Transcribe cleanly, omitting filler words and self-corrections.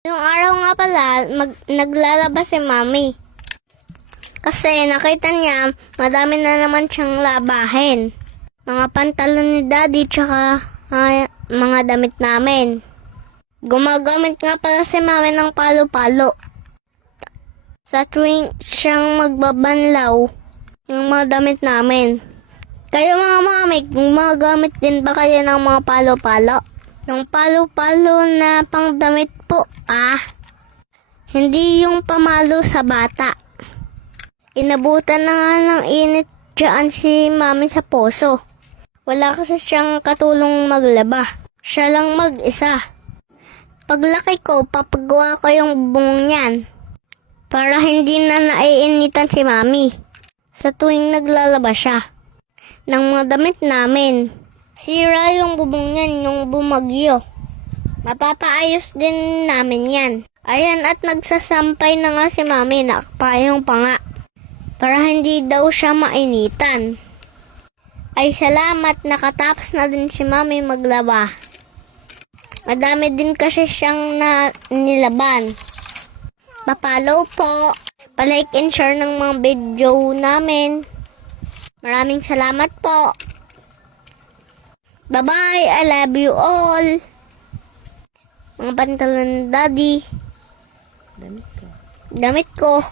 Yung araw nga pala, naglalaba si Mami. Kasi nakita niya, madami na naman siyang labahin. Mga pantalon ni Daddy, tsaka mga damit namin. Gumagamit nga pala si Mami ng palo-palo. Sa tuwing siyang magbabanlaw ng mga damit namin. Kayo mga mami, gumagamit din ba kayo ng mga palo-palo? Yung palo-palo na pangdamit po, hindi yung pamalo sa bata. Inabutan na nga ng init dyan si Mami sa poso. Wala kasi siyang katulong maglaba. Siya lang mag-isa. Paglaki ko, papagawa ko yung bubong niyan. Para hindi na naiinitan si Mami sa tuwing naglalaba siya ng mga damit namin. Sira yung bubong niyan nung bumagyo. Mapapaayos din namin yan. Ayan, at nagsasampay na nga si Mami, nakapayong pa nga. Para hindi daw siya mainitan. Ay salamat, nakatapos na din si Mami maglaba. Madami din kasi siyang nilaban. Pa-follow po, pa-like and share ng mga video namin. Maraming salamat po. Bye-bye, I love you all. Mga pantalon ni Daddy. Damit ko.